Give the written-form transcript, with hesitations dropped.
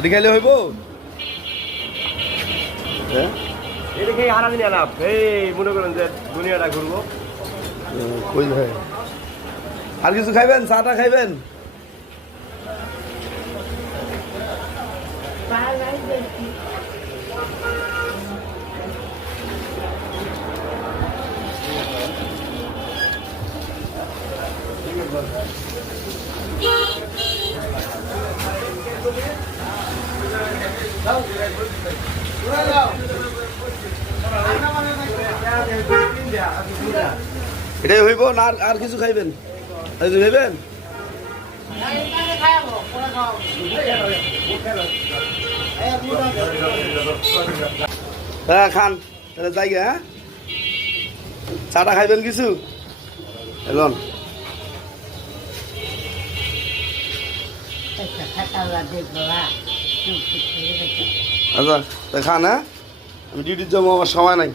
এটা খেলে হইব? হ্যাঁ, এটা খেয়ে হারা দিন আলাপ এই মনে করেন যে দুনিয়াটা ঘুরবো। কই ভাই আর কিছু খাইবেন? চাটা খাইবেন? এটাই হইব না আর কিছু খাইবেন? আর কিছু খাইবেন? হ্যাঁ খান, তাহলে যাই গে। হ্যাঁ, চাটা খাইবেন কিছু এখন? আচ্ছা তা খান। হ্যাঁ, আমি ডিউটির যাবো, আমার সময় নাই।